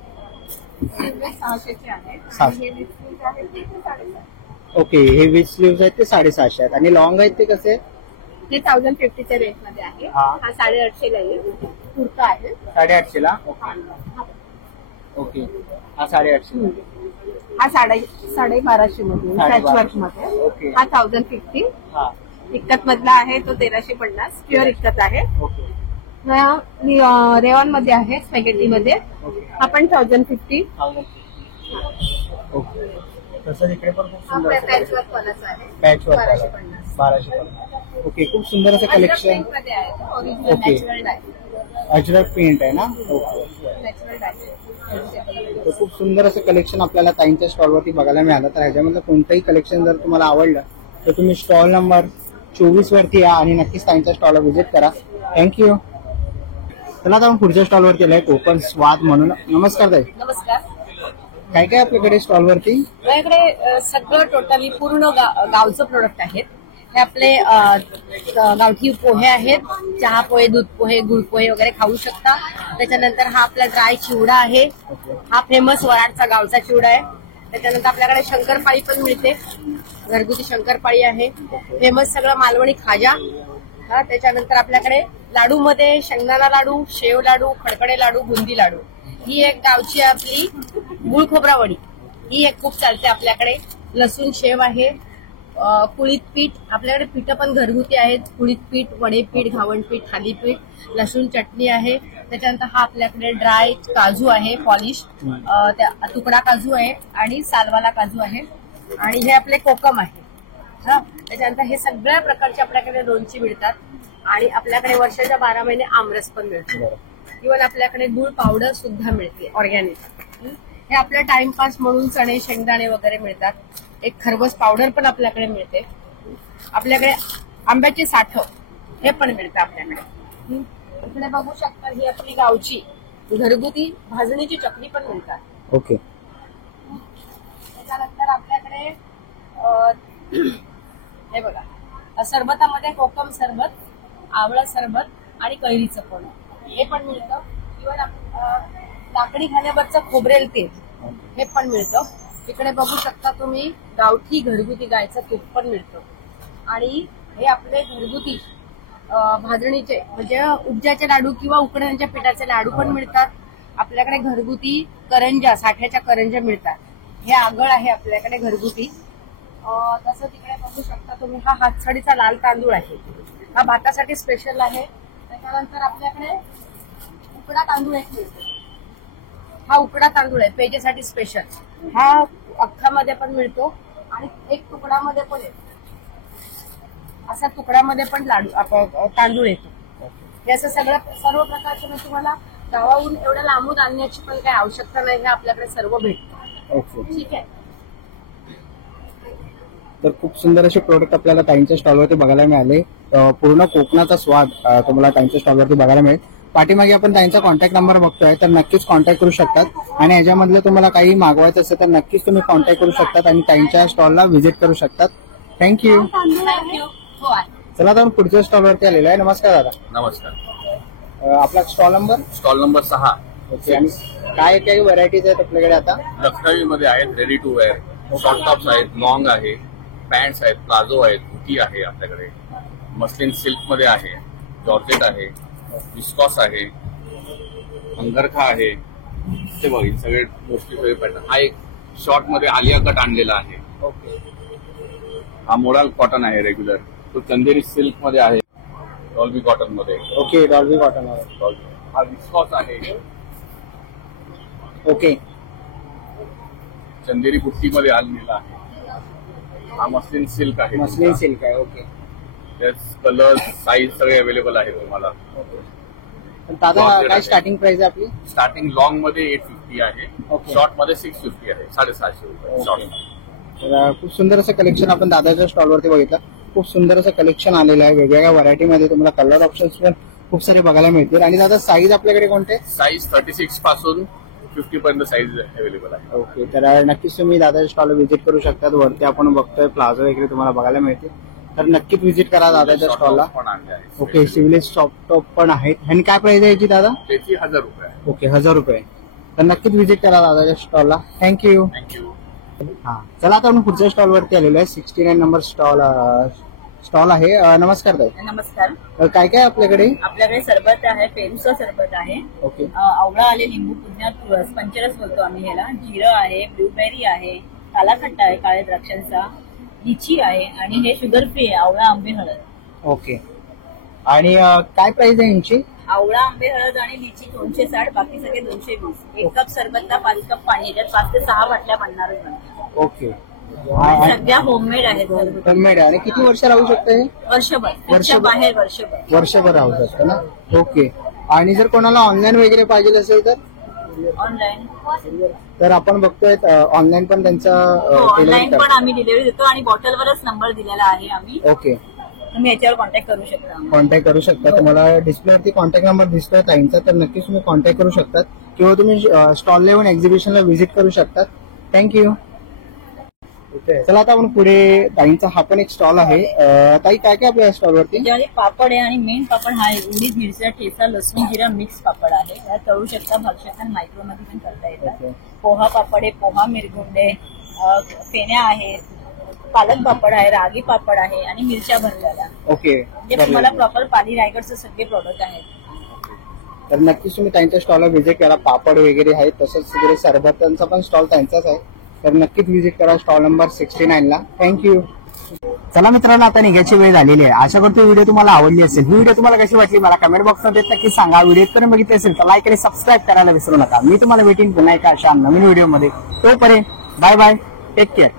600 आहे. 600. हे लिपस्टिक आहे ते 650. ओके. हे विथ स्लीव्स आहेत ते 650 आहेत. आणि लॉंग आहेत ते कसे? हे 1050 च्या रेंज मध्ये आहे. हा. हा 850 ला येईल. कुर्ता आहे. 850 ला. ओके. हा 850 हा 1250 मध्ये पॅचवर्क मध्ये. ओके. हा 1050. हा. इक्कत मधला आहे तो 1350. प्युअर इक्कत आहे. ओके. रेऑन मध्ये आहे. स्पॅगेटी मध्ये. हा पण 1050. ओके. तसंच इकडे पण खूप हा सुंदर पॅचवर्क वालाच आहे. Patch work 1250. 1250. ओके. खूप सुंदर असं कलेक्शन. मध्ये आहे. Original okay. Natural dye. Ajrak print आहे ना? ओके. Natural dye. तर खूप सुंदर असं कलेक्शन आपल्याला ताईंच्या स्टॉलवरती बघायला मिळालं. तर ह्याच्यामधलं कोणतंही कलेक्शन जर तुम्हाला आवडलं तर तुम्ही स्टॉल नंबर 24 वरती या आणि नक्कीच ताईंच्या स्टॉलला व्हिजिट करा. थँक्यू. चला आता आपण पुढच्या स्टॉलवरती आलोय. कोकण स्वाद म्हणून. नमस्कार ताई. नमस्कार. काय काय आपल्याकडे स्टॉलवरती? माझ्याकडे सगळं टोटली पूर्ण गावचं प्रोडक्ट आहेत. हे आपले गावठी पोहे आहेत. चहा पोहे, दूध पोहे, गुळ पोहे वगैरे खाऊ शकता. त्याच्यानंतर हा आपला ड्राय चिवडा आहे. हा फेमस वराडचा गावचा चिवडा आहे. त्याच्यानंतर आपल्याकडे शंकरपाळी पण मिळते. घरगुती शंकरपाळी आहे. फेमस सगळं मालवणी खाजा. हा त्याच्यानंतर आपल्याकडे लाडू मध्ये शेंगदाणा लाडू, शेव लाडू, खडखडे लाडू, बुंदी लाडू. ही एक गावची आपली गुळ खोबरा वडी. ही एक खूप चालते आपल्याकडे. लसूण शेव आहे. कुळीत पीठ आपल्याकडे पीठ पण घरगुती आहेत. कुळीत पीठ, वडे पीठ, घावण पीठ, थालीपीठ, लसूण चटणी आहे. त्याच्यानंतर हा आपल्याकडे ड्राय काजू आहे पॉलिश, तुकडा काजू आहे आणि सालवाला काजू आहे. आणि हे आपले कोकम आहे. हा त्याच्यानंतर हे सगळ्या प्रकारचे आपल्याकडे लोणची मिळतात. आणि आपल्याकडे वर्षाच्या 12 महिने आमरस पण मिळतो. इव्हन आपल्याकडे गुळ पावडर सुद्धा मिळते ऑर्गॅनिक. हे आपल्या टाइमपास म्हणून चणे शेंगदाणे वगैरे मिळतात. एक खरबस पावडर पण आपल्याकडे मिळते. आपल्याकडे आंब्याची साठ हे पण मिळतं आपल्याकडे. इकडे बघू शकता ही आपली गावची घरगुती भाजणीची चटणी पण मिळतात. ओके. आपल्याकडे हे बघा सरबतामध्ये कोकम सरबत, आवळा सरबत आणि कैरीचं पण हे पण मिळतं. इव्हन लाकडी खाण्यावरचं खोबरेल तेल हे पण मिळतं. इकडे बघू शकता तुम्ही गावठी घरगुती गायचं तूप पण मिळतं. आणि हे आपले घरगुती भाजणीचे म्हणजे उपजाचे लाडू किंवा उकडण्याच्या पिठाचे लाडू पण मिळतात. आपल्याकडे घरगुती करंजा, साठ्याच्या करंजा मिळतात. हे आगळ आहे आपल्याकडे घरगुती. तसं तिकडे बघू शकता तुम्ही हा हातसडीचा लाल तांदूळ आहे, हा भातासाठी स्पेशल आहे. त्याच्यानंतर आपल्याकडे उकडा तांदूळ एक मिळतो, हा उकडा तांदूळ आहे पेजेसाठी स्पेशल. हा अख्खामध्ये पण मिळतो आणि एक तुकडामध्ये पण येतो, असा तुकड्यामध्ये पण लाडू तांदूळ येतो. हे असं सर्व प्रकारचं मी तुम्हाला गावाहून एवढं लांबून आणण्याची पण काही आवश्यकता नाही, हे आपल्याकडे सर्व भेटतं. ठीक आहे. तर खूप सुंदर असे प्रोडक्ट आपल्याला ताईंच्या स्टॉलवरती बघायला मिळाले. पूर्ण कोकणाचा स्वाद तुम्हाला ताईंच्या स्टॉलवरती बघायला मिळेल. पाठीमागे आपण ताईंचा कॉन्टॅक्ट नंबर बघतोय, तर नक्कीच कॉन्टॅक्ट करू शकतात. आणि याच्यामधलं तुम्हाला काही मागवायचं असेल तर नक्कीच तुम्ही कॉन्टॅक्ट करू शकतात आणि ताईंच्या स्टॉलला व्हिजिट करू शकतात. थँक्यू. चला आता आपण पुढच्या स्टॉलवरती आलेलो आहे. नमस्कार दादा. नमस्कार. आपला स्टॉल नंबर 6. ओके. आणि काय काही व्हरायटीज आहेत आपल्याकडे आता? लखनवीमध्ये आहेत, ready to wear, short tops आहेत, लॉंग आहे, पॅन्ट्स आहेत, प्लाझो आहेत, कुर्ती आहे आपल्याकडे, मस्लिन सिल्क मध्ये आहे, जॉर्जेट आहे, विस्कॉस आहे, अंगरखा आहे. ते बघीन सगळे मोस्टली सगळे पॅटर्न. हा एक शॉर्ट मध्ये आलिया कट आणलेला आहे. हा मोडाल कॉटन आहे रेग्युलर. तो चंदेरी सिल्क मध्ये आहे, डॉल्बी कॉटन मध्ये. Okay, Dolby cotton. हा विस्कॉस आहे. ओके. चंदेरी बुट्टी मध्ये आणलेला आहे. हा मस्लिन सिल्क आहे. मस्लिन सिल्क आहे. ओके. त्याच कलर साईज सगळे अवेलेबल आहे तुम्हाला. दादा काय स्टार्टिंग प्राइस आहे आपली? स्टार्टिंग लॉंग मध्ये 850 आहे, शॉर्ट मध्ये 650 आहे, 750 रुपये शॉर्ट. तर खूप सुंदर असं कलेक्शन आपण दादाच्या स्टॉलवरती बघितलं. खूप सुंदर असं कलेक्शन आलेलं आहे. वेगवेगळ्या व्हरायटीमध्ये तुम्हाला कलर ऑप्शन्स पण खूप सारे बघायला मिळतील. आणि दादा साईज आपल्याकडे कोणते? साईज 36 पासून 50 पर्यंत साईज अवेलेबल आहे. ओके. तर नक्कीच तुम्ही दादाच्या स्टॉलला व्हिजिट करू शकतात. वरती आपण बघतोय प्लाझो वगैरे तुम्हाला बघायला मिळतील, तर नक्कीच व्हिजिट करा दादाच्या स्टॉलला. ओके. सिव्हिलेज टॉप पण आहेत. आणि काय प्राइस आहे याची दादा? त्याची 1000 रुपये. ओके, 1000 रुपये. तर नक्कीच व्हिजिट करा दादाच्या स्टॉलला. थँक्यू. हा, चला आता आपण पुढच्या स्टॉलवरती आलेलो आहे. 69 नंबर स्टॉल आहे. नमस्कार ताई. नमस्कार. काय काय आपल्याकडे? आपल्याकडे सरबत आहे, पेरूचं सरबत आहे, ओके, आवळा आले, लिंबू, पुदिना, तुळस, पंचरस बोलतो आम्ही ह्याला, जिरं आहे, ब्लूबेरी आहे, कालाखट्टा आहे काळ्या द्राक्षांचा, लिची आहे आणि हे शुगर फ्री आहे, आवळा आंबे हळद. ओके. आणि काय प्राइस आहे यांची? आवळा आंबे हळद आणि लिची 260, बाकी सगळे 220. 1 कप सरबतला 5 कप पाणी, याच्यात 5 ते 6 बाटल्या बनणार. ओके. सगळ्या होममेड आहेत. होममेड. आणि किती वर्ष राहू शकते? वर्षभर. बाहेर वर्षभर राहू शकतं ना. ओके. आणि जर कोणाला ऑनलाईन वगैरे पाहिजे असेल तर? ऑनलाईन तर आपण बघतोय ऑनलाईन पण त्यांचा ऑनलाईन पण आम्ही डिलिव्हरी देतो आणि बॉटलवरच नंबर दिलेला आहे आम्ही. ओके. तुम्ही याच्यावर कॉन्टॅक्ट करू शकता. तुम्हाला डिस्प्लेवरती कॉन्टॅक्ट नंबर दिसतोय ताईंचा, तर नक्कीच तुम्ही कॉन्टॅक्ट करू शकतात किंवा तुम्ही स्टॉलला येऊन एक्झिबिशनला व्हिजिट करू शकतात. थँक्यू. चला आता आपण पुढे ताईंचा हा पण एक स्टॉल आहे. ताई काय काय आपल्या स्टॉलवरती? पापड आहे आणि मेन पापड हा उडीद, मिरच्या, ठेचा, लसूण, जिरा मिक्स पापड आहे. यात तळू शकता, भाजू शकता, मायक्रो मध्ये पण करता येतात. पोहा पापड आहे, पोहा मिरगुंडे, फेण्या आहेत, पालक पापड आहे, रागी पापड आहे आणि मिरच्या भरलेल्या. ओके. म्हणजे तुम्हाला प्रॉपर पाली रायगडचे सगळे प्रोडक्ट आहेत. तर नक्कीच तुम्ही त्यांच्या स्टॉलला व्हिजिट करा. पापड वगैरे आहेत, तसंच वगैरे सरबतांचा पण स्टॉल त्यांचाच आहे, तर नक्कीच व्हिजिट करा स्टॉल नंबर 69 ला. थँक्यू. चला मित्रांनो, आता निघायची वेळ झालेली आहे. आशा करतो व्हिडिओ तुम्हाला आवडली असेल. ही व्हिडिओ तुम्हाला कशी वाटली मला कमेंट बॉक्समध्ये नक्की सांगा. व्हिडिओ जर बघितली असेल तर लाईक आणि सबस्क्राईब करायला विसरू नका. मी तुम्हाला भेटेन पुन्हा एका अशा नवीन व्हिडिओमध्ये. तोपर्यंत बाय बाय, टेक केअर.